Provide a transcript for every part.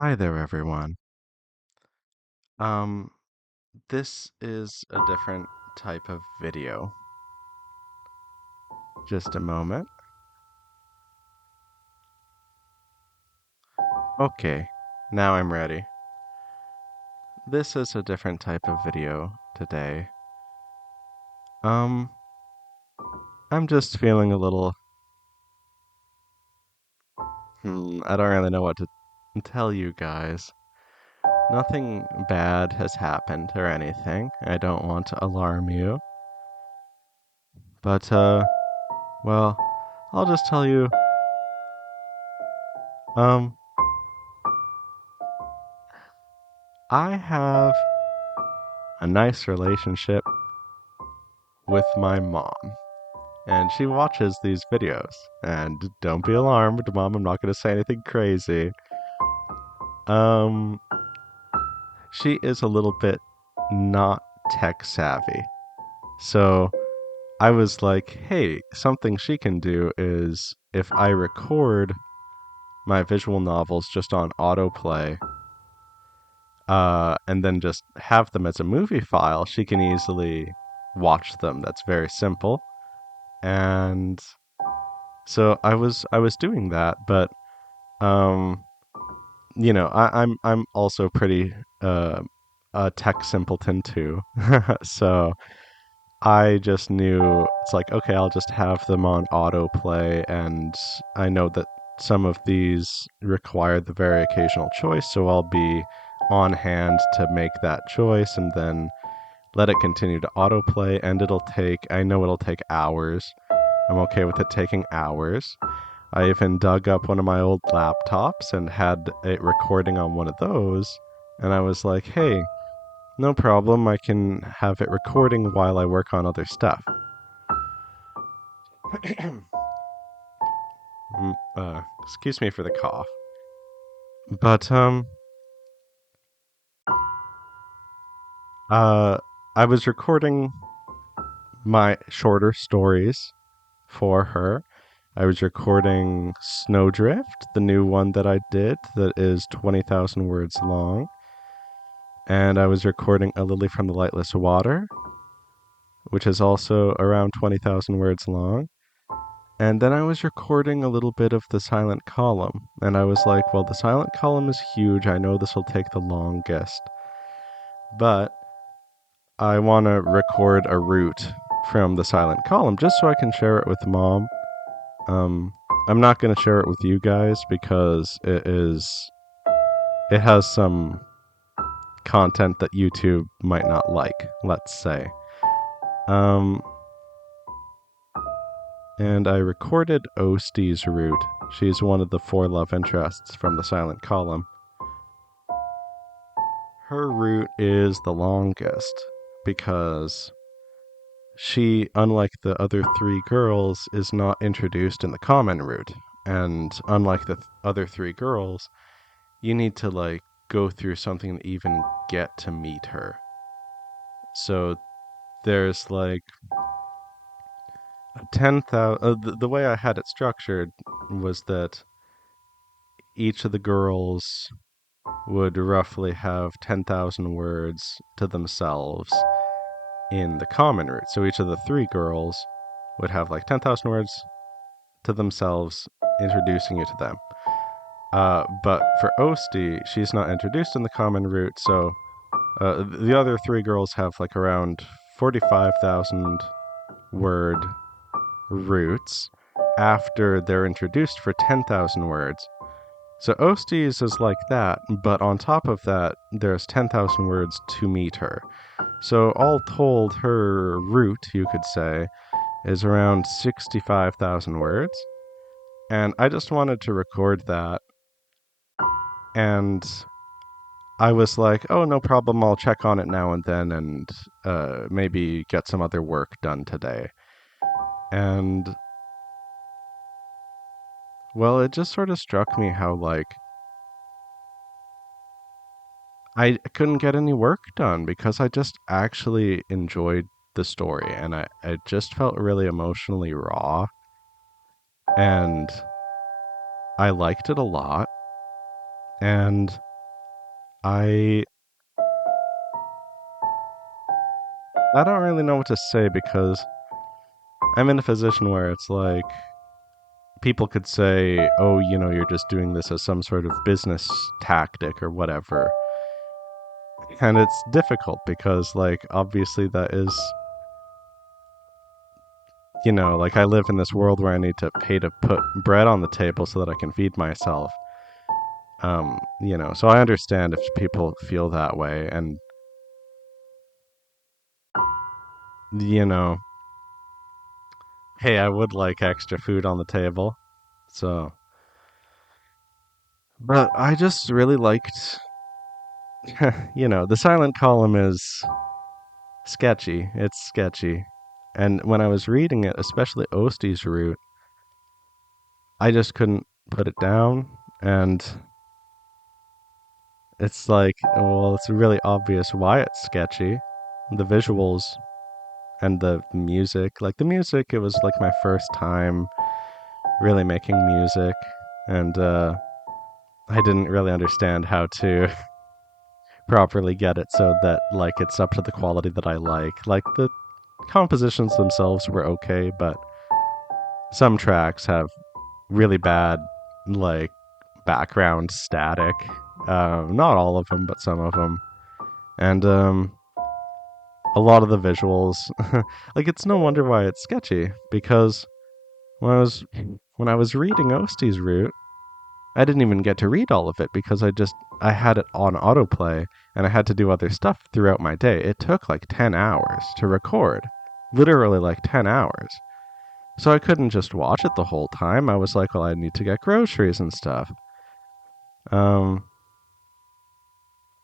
Hi there, everyone. Um, this is a different type of video. Just a moment. Okay, now I'm ready. This is a different type of video today. Um, I'm just feeling a little, I don't really know what to tell you guys. Nothing bad has happened or anything. I don't want to alarm you. But, well, I'll just tell you, um, I have a nice relationship with my mom. And she watches these videos. And don't be alarmed, Mom, I'm not going to say anything crazy. Um, she is a little bit not tech savvy. So I was like, hey, something she can do is if I record my visual novels just on autoplay, and then just have them as a movie file, she can easily watch them. That's very simple. And so I was doing that, but um I'm also pretty a tech simpleton too. So I just knew it's like, okay, I'll just have them on autoplay, and I know that some of these require the very occasional choice, so I'll be on hand to make that choice and then let it continue to autoplay, and I know it'll take hours. I'm okay with it taking hours. I even dug up one of my old laptops and had it recording on one of those. And I was like, hey, no problem. I can have it recording while I work on other stuff. Excuse me for the cough. But, uh, I was recording my shorter stories for her. I was recording Snowdrift, the new one that I did that is 20,000 words long. And I was recording A Lily from the Lightless Water, which is also around 20,000 words long. And then I was recording a little bit of the silent column. And I was like, well, the silent column is huge. I know this will take the longest. But I want to record a route from the silent column just so I can share it with mom. Um, I'm not going to share it with you guys because it has some content that YouTube might not like, let's say. Um, and I recorded Osti's route. She's one of the four love interests from the silent column. Her route is the longest because she, unlike the other three girls, is not introduced in the common route. And unlike the other three girls, you need to go through something to even get to meet her. So there's like 10,000. The way I had it structured was that each of the girls would roughly have 10,000 words to themselves in the common route. So each of the three girls would have like 10,000 words to themselves, introducing you to them. But for Osti, she's not introduced in the common route, so the other three girls have like around 45,000 word routes after they're introduced for 10,000 words. So Osti's is like that, but on top of that, there's 10,000 words to meet her. So all told, her route, you could say, is around 65,000 words. And I just wanted to record that. And I was like, oh, no problem. I'll check on it now and then and maybe get some other work done today. And, well, it just sort of struck me how, I couldn't get any work done because I just actually enjoyed the story and I just felt really emotionally raw. And I liked it a lot. And I I don't really know what to say because I'm in a position where it's like people could say, "Oh, you're just doing this as some sort of business tactic or whatever." And it's difficult because like obviously that is, like I live in this world where I need to pay to put bread on the table so that I can feed myself. So I understand if people feel that way and you know, hey, I would like extra food on the table. So, but I just really liked, the silent column is sketchy. It's sketchy. And when I was reading it, especially Osti's route, I just couldn't put it down. And it's like, well, it's really obvious why it's sketchy. The visuals and the music. Like the music, it was like my first time really making music. And I didn't really understand how to properly get it so that like it's up to the quality that I like. Like the compositions themselves were okay, but some tracks have really bad like background static. Not all of them, but some of them, and a lot of the visuals. Like it's no wonder why it's sketchy because when I was when I was reading Osti's route, I didn't even get to read all of it because I had it on autoplay and I had to do other stuff throughout my day. It took like 10 hours to record. Literally like 10 hours. So I couldn't just watch it the whole time. I was like, well, I need to get groceries and stuff. Um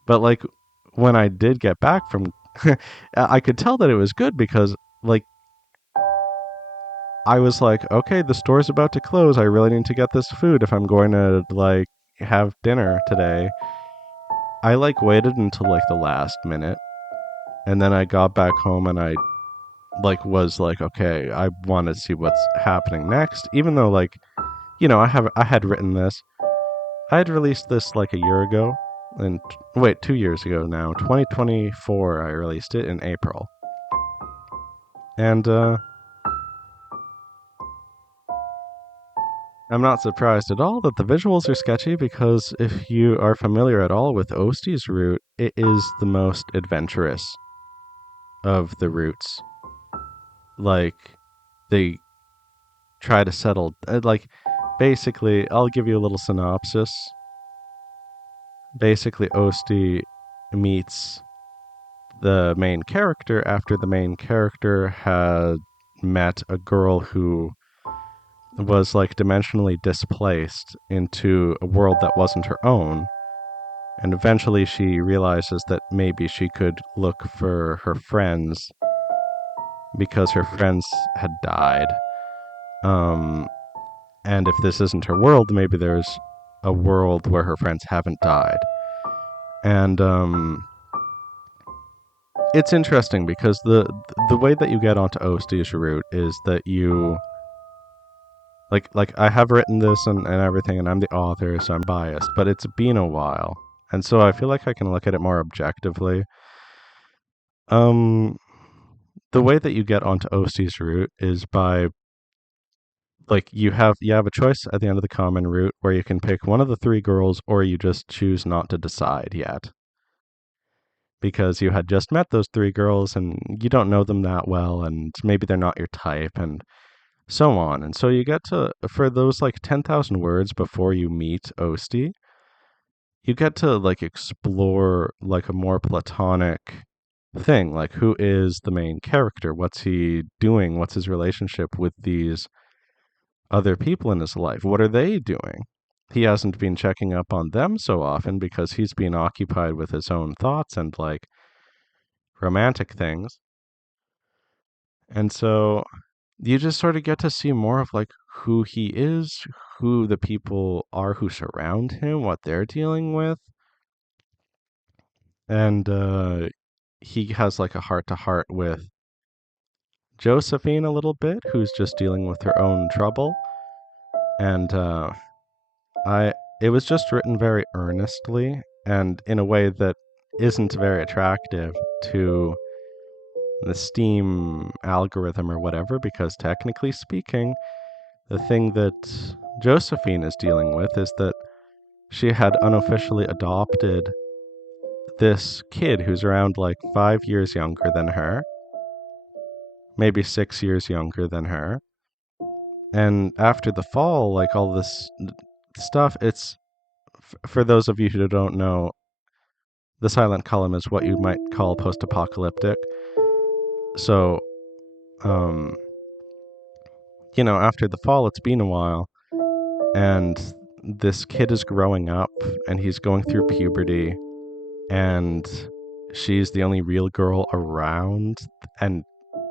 but like when I did get back from I could tell that it was good because like I was like, okay, the store's about to close. I really need to get this food if I'm going to like have dinner today. I like waited until like the last minute and then I got back home and I like was like, okay, I want to see what's happening next. Even though like, I had written this. I had released this like a year ago. And wait, 2 years ago now. 2024 I released it in April. And I'm not surprised at all that the visuals are sketchy because if you are familiar at all with Osti's route, it is the most adventurous of the routes. Like they try to settle like basically I'll give you a little synopsis. Basically Osti meets the main character after the main character had met a girl who was like dimensionally displaced into a world that wasn't her own. And eventually she realizes that maybe she could look for her friends because her friends had died. Um, and if this isn't her world, maybe there's a world where her friends haven't died. And it's interesting because the way that you get onto Osti's route is that you like I have written this and everything, and I'm the author, so I'm biased, but it's been a while, and so I feel like I can look at it more objectively. Um, the way that you get onto Osti's route is by like you have a choice at the end of the common route where you can pick one of the three girls, or you just choose not to decide yet because you had just met those three girls and you don't know them that well, and maybe they're not your type, and so on. And so you get to, for those like 10,000 words before you meet Osti, you get to like explore like a more platonic thing. Like, who is the main character? What's he doing? What's his relationship with these other people in his life? What are they doing? He hasn't been checking up on them so often because he's been occupied with his own thoughts and like romantic things. And so you just sort of get to see more of like who he is, who the people are who surround him, what they're dealing with. And he has like a heart to heart with Josephine a little bit, who's just dealing with her own trouble. And I it was just written very earnestly and in a way that isn't very attractive to the Steam algorithm or whatever, because technically speaking, the thing that Josephine is dealing with is that she had unofficially adopted this kid who's around like 5 years younger than her, maybe 6 years younger than her. And after the fall, like all this stuff, it's for those of you who don't know, the Silent Column is what you might call post apocalyptic. So, um, after the fall, it's been a while, and this kid is growing up and he's going through puberty, and she's the only real girl around, and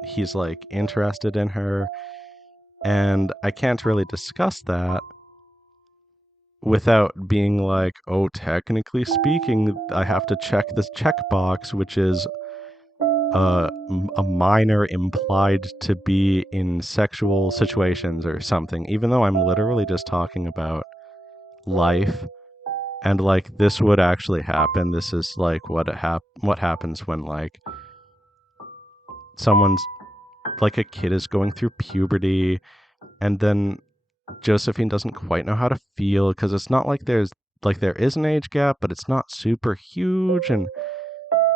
he's like interested in her. And I can't really discuss that without being like, oh, technically speaking, I have to check this checkbox, which is a minor implied to be in sexual situations or something, even though I'm literally just talking about life. And like this would actually happen. This is like what happens when like someone's like a kid is going through puberty, and then Josephine doesn't quite know how to feel, because it's not like there is an age gap, but it's not super huge, and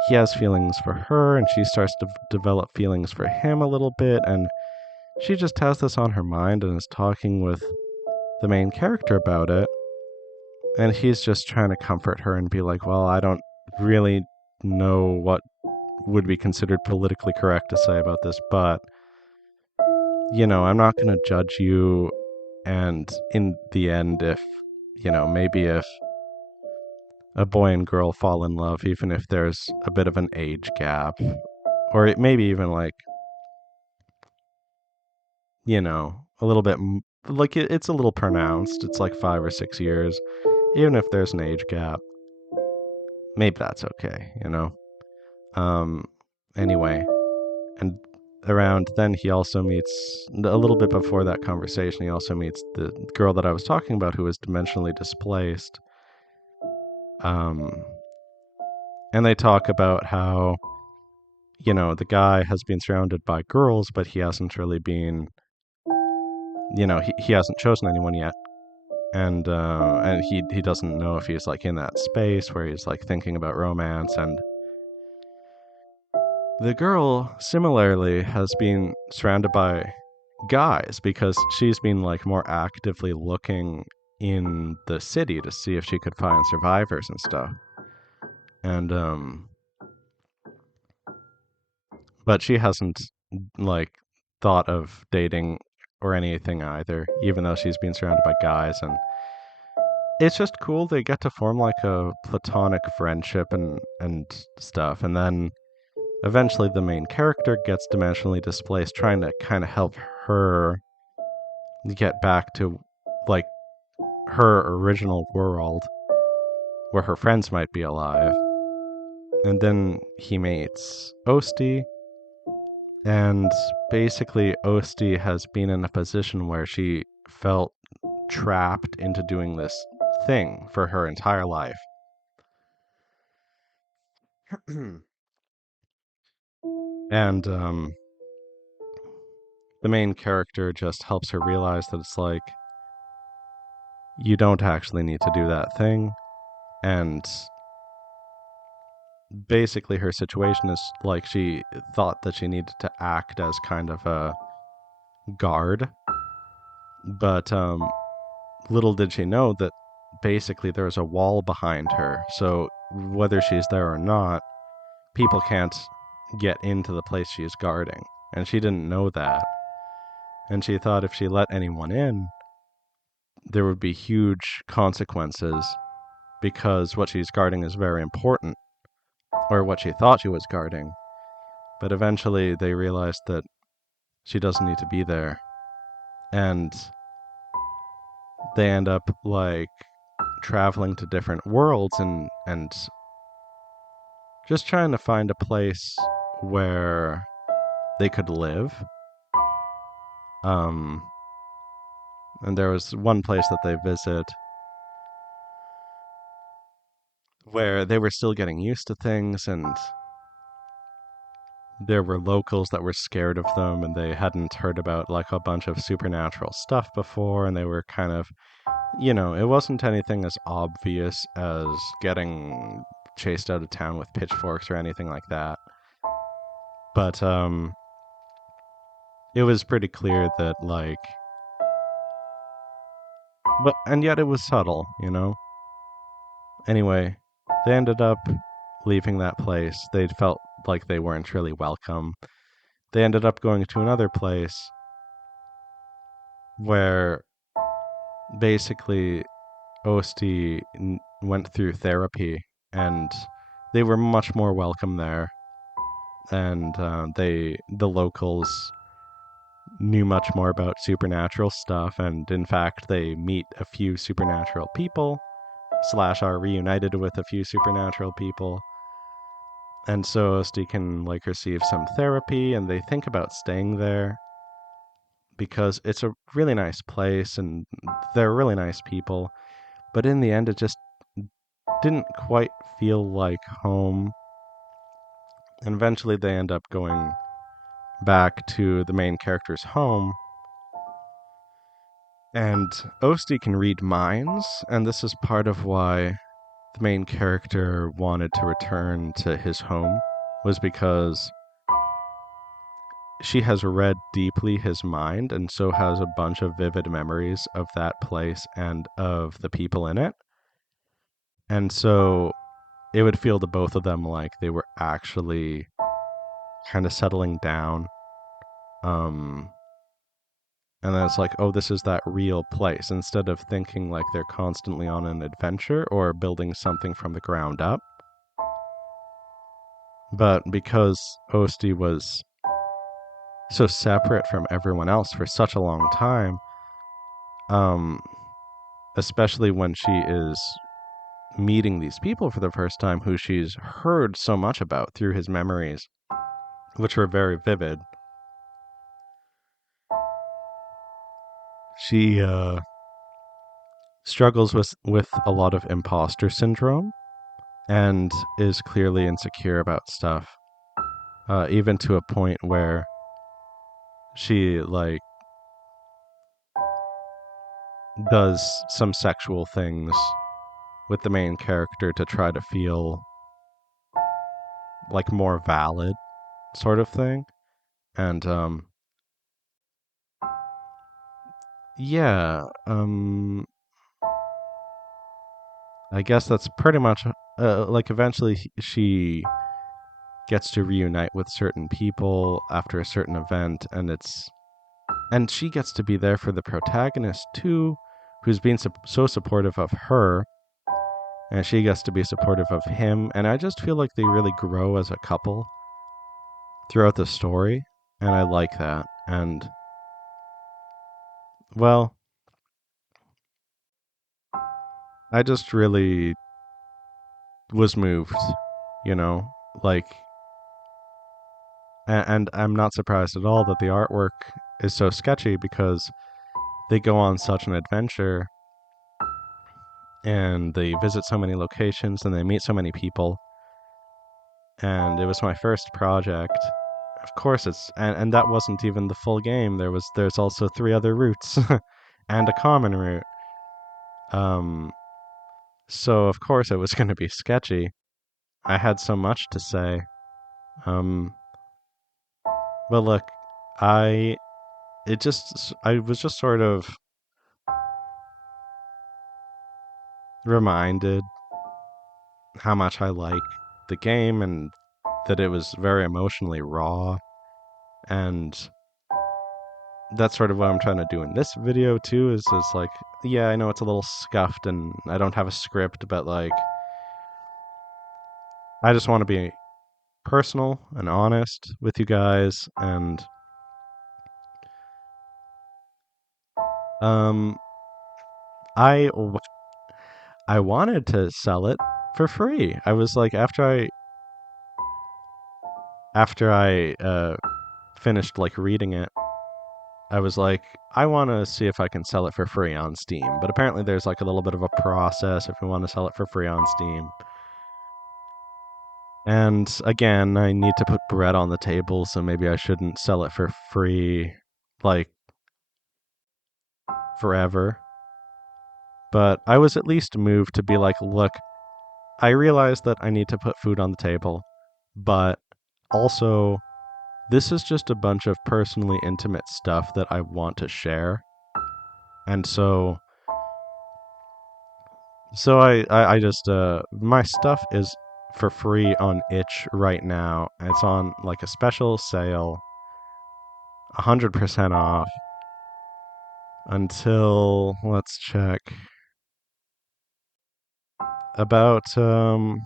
he has feelings for her, and she starts to develop feelings for him a little bit, and she just has this on her mind and is talking with the main character about it, and he's just trying to comfort her and be like, well, I don't really know what would be considered politically correct to say about this, but I'm not going to judge you. And in the end, if maybe if a boy and girl fall in love, even if there's a bit of an age gap, or maybe even like, a little bit, like it's a little pronounced, it's like 5 or 6 years, even if there's an age gap, maybe that's okay. Um, anyway, and around then he also meets, a little bit before that conversation, he also meets the girl that I was talking about who is dimensionally displaced. Um, and they talk about how, the guy has been surrounded by girls, but he hasn't really been, he hasn't chosen anyone yet. And he doesn't know if he's like in that space where he's like thinking about romance. And the girl similarly has been surrounded by guys because she's been like more actively looking in the city to see if she could find survivors and stuff. And but she hasn't like thought of dating or anything either, even though she's been surrounded by guys. And it's just cool. They get to form like a platonic friendship and stuff. And then eventually the main character gets dimensionally displaced, trying to kind of help her get back to like her original world where her friends might be alive. And then he meets Osti, and basically Osti has been in a position where she felt trapped into doing this thing for her entire life. And the main character just helps her realize that it's like, you don't actually need to do that thing. And basically her situation is like, she thought that she needed to act as kind of a guard, but little did she know that basically there's a wall behind her, so whether she's there or not, people can't get into the place she's guarding. And she didn't know that, and she thought if she let anyone in, there would be huge consequences, because what she's guarding is very important, or what she thought she was guarding. But eventually they realized that she doesn't need to be there, and they end up like traveling to different worlds and just trying to find a place where they could live. Um and there was one place that they visit where they were still getting used to things, and there were locals that were scared of them, and they hadn't heard about like a bunch of supernatural stuff before, and they were kind of, it wasn't anything as obvious as getting chased out of town with pitchforks or anything like that. But it was pretty clear that like, but and yet it was subtle. Anyway, they ended up leaving that place. They felt like they weren't really welcome. They ended up going to another place where basically Osti went through therapy, and they were much more welcome there. And the locals knew much more about supernatural stuff, and in fact, they meet a few supernatural people, slash are reunited with a few supernatural people. And so Osti can like receive some therapy, and they think about staying there because it's a really nice place and they're really nice people. But in the end, it just didn't quite feel like home. And eventually, they end up going back to the main character's home. And Osti can read minds, and this is part of why the main character wanted to return to his home, was because she has read deeply his mind and so has a bunch of vivid memories of that place and of the people in it. And so it would feel to both of them like they were actually kind of settling down. Um, and then it's like, oh, this is that real place, instead of thinking like they're constantly on an adventure or building something from the ground up. But because Osti was so separate from everyone else for such a long time, um, especially when she is meeting these people for the first time who she's heard so much about through his memories, which were very vivid, she struggles with a lot of imposter syndrome and is clearly insecure about stuff, even to a point where she like does some sexual things with the main character to try to feel like more valid, sort of thing. And yeah, I guess that's pretty much like eventually she gets to reunite with certain people after a certain event, and she gets to be there for the protagonist too, who's been so supportive of her, and she gets to be supportive of him, and I just feel like they really grow as a couple throughout the story, and I like that. And well, I just really was moved, you know, like, and I'm not surprised at all that the artwork is so sketchy because they go on such an adventure and they visit so many locations and they meet so many people. And it was my first project. Of course, and that wasn't even the full game. There's also 3 other routes and a common route. Um, so of course it was going to be sketchy. I had so much to say. Um, but look, I I was just sort of reminded how much I like the game and that it was very emotionally raw, and that's sort of what I'm trying to do in this video too, is like, yeah, I know it's a little scuffed and I don't have a script, but like I just want to be personal and honest with you guys. And um I I wanted to sell it for free. I was like, after I finished like reading it, I was like, I want to see if I can sell it for free on Steam. But apparently there's like a little bit of a process if we want to sell it for free on Steam. And again, I need to put bread on the table, so maybe I shouldn't sell it for free, like, forever. But I was at least moved to be like, look, I realize that I need to put food on the table, but also, this is just a bunch of personally intimate stuff that I want to share. And so I just, my stuff is for free on Itch right now. It's on like a special sale, 100% off until, let's check, about, on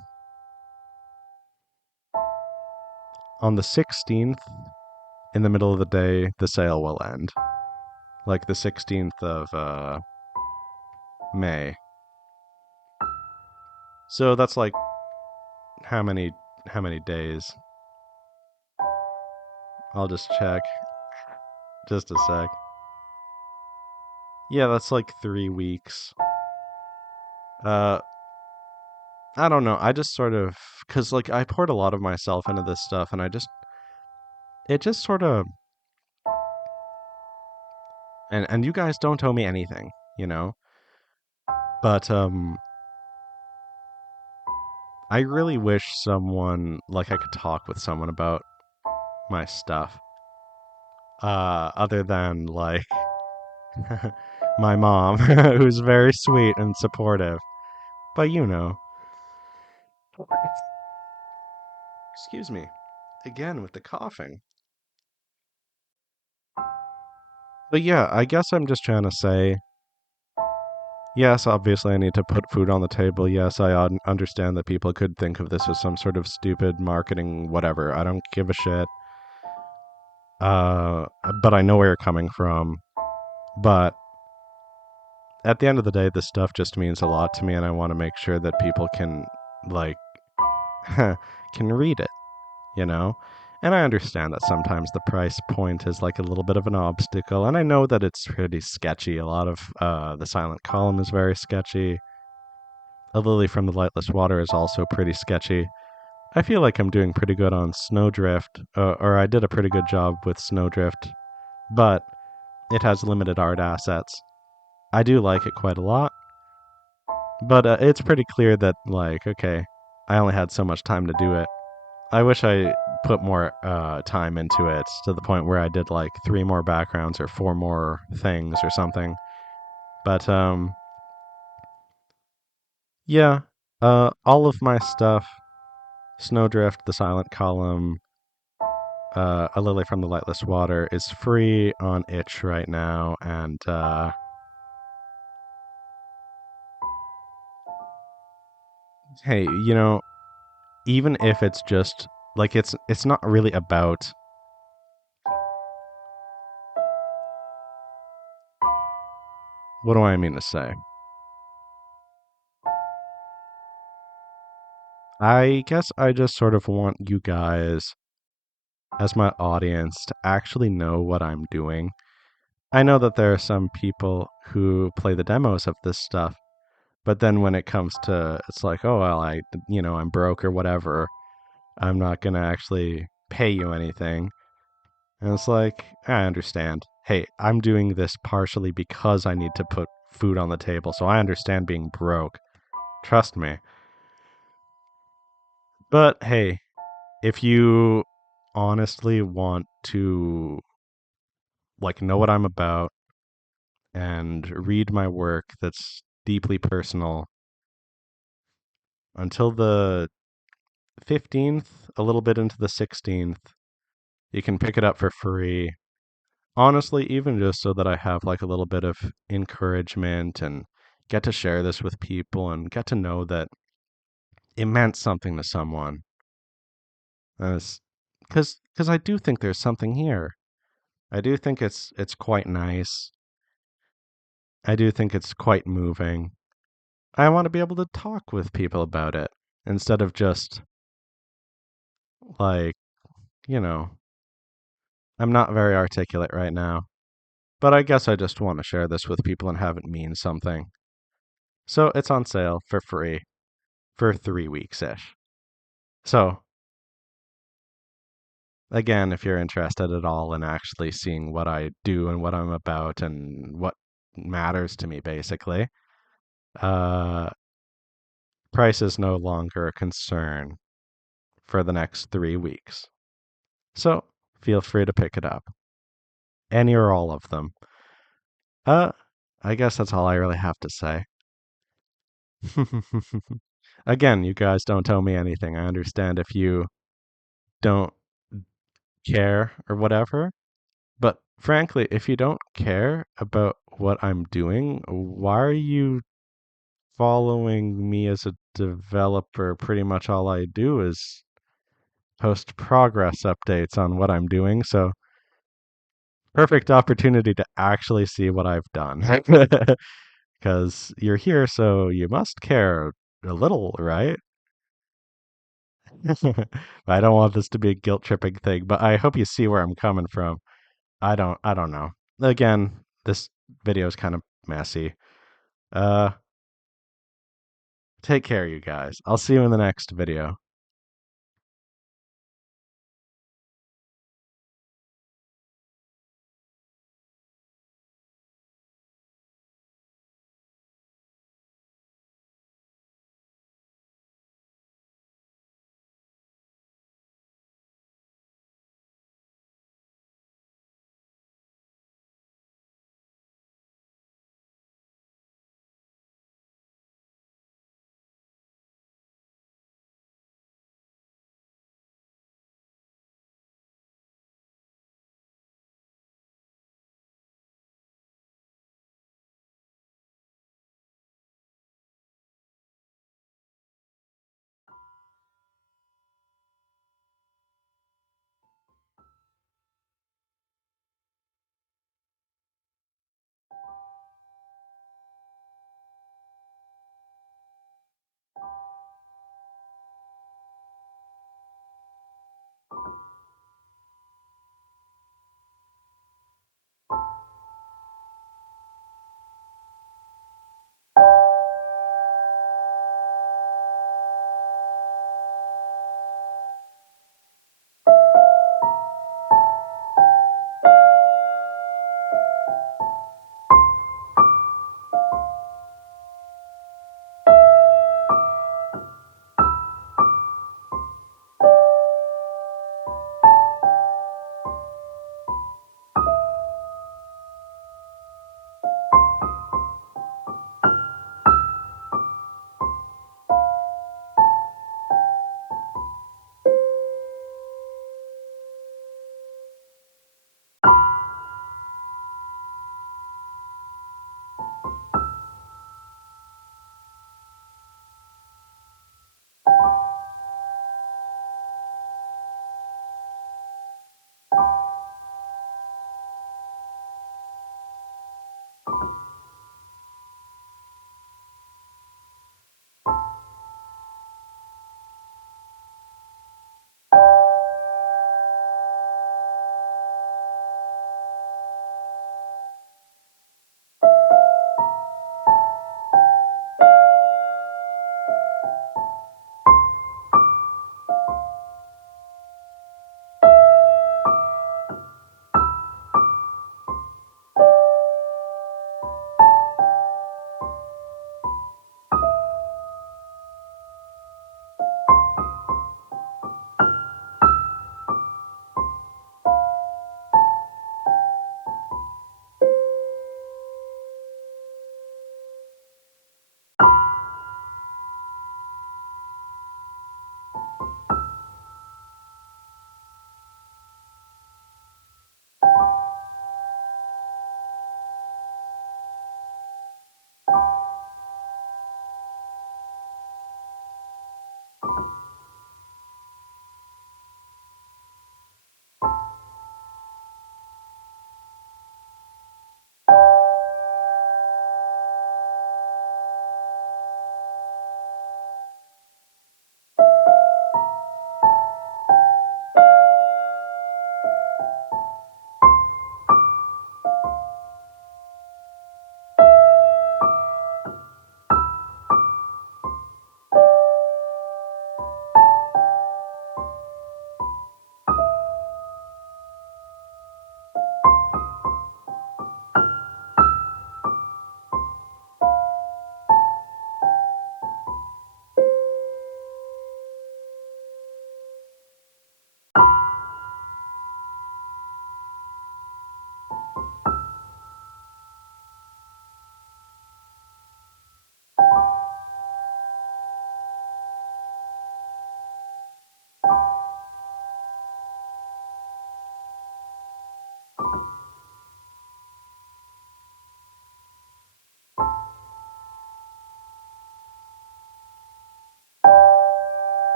the 16th in the middle of the day, the sale will end. Like the 16th of, May. So that's like how many how many days? I'll just check. Just a sec. Yeah, that's like 3 weeks. Uh, I don't know. I just sort of, cause like I poured a lot of myself into this stuff, and it just sort of, and you guys don't owe me anything, you know. But I really wish someone like I could talk with someone about my stuff. Other than like my mom, who's very sweet and supportive. But you know, excuse me, again with the coughing. But yeah, I guess I'm just trying to say, yes, obviously I need to put food on the table. Yes, I understand that people could think of this as some sort of stupid marketing whatever. I don't give a shit. Uh, but I know where you're coming from. But at the end of the day, this stuff just means a lot to me, and I want to make sure that people can, like, can read it, you know? And I understand that sometimes the price point is like a little bit of an obstacle, and I know that it's pretty sketchy. A lot of the silent column is very sketchy. A Lily from the Lightless Water is also pretty sketchy. I feel like I'm doing pretty good on Snowdrift, or I did a pretty good job with Snowdrift, but it has limited art assets. I do like it quite a lot, but it's pretty clear that, like, okay, I only had so much time to do it. I wish I put more time into it to the point where I did like 3 more backgrounds or 4 more things or something. But yeah, all of my stuff, Snowdrift, The Silent Column, A Lily from the Lightless Water, is free on Itch right now, and hey, you know, even if it's just like it's not really about, what do I mean to say? I guess I just sort of want you guys as my audience to actually know what I'm doing. I know that there are some people who play the demos of this stuff, but then when it comes to, it's like, oh, well, I'm broke or whatever. I'm not going to actually pay you anything. And it's like, I understand. Hey, I'm doing this partially because I need to put food on the table, so I understand being broke. Trust me. But hey, if you honestly want to like know what I'm about and read my work that's deeply personal until the 15th, a little bit into the 16th, you can pick it up for free. Honestly, even just so that I have like a little bit of encouragement and get to share this with people and get to know that it meant something to someone. Because I do think there's something here. I do think it's quite nice. I do think it's quite moving. I want to be able to talk with people about it instead of just like, you know, I'm not very articulate right now, but I guess I just want to share this with people and have it mean something. So it's on sale for free for 3 weeks ish. So Again, if you're interested at all in actually seeing what I do and what I'm about and what matters to me, basically, uh, price is no longer a concern for the next 3 weeks. So feel free to pick it up. Any or all of them. Uh, I guess that's all I really have to say. Again, you guys don't tell me anything. I understand if you don't care or whatever. But frankly, if you don't care about what I'm doing, why are you following me as a developer? Pretty much all I do is post progress updates on what I'm doing. So, perfect opportunity to actually see what I've done. Because you're here, so you must care a little, right? I don't want this to be a guilt tripping thing, but I hope you see where I'm coming from. I don't know. Again, this video is kind of messy. Uh, take care, you guys. I'll see you in the next video.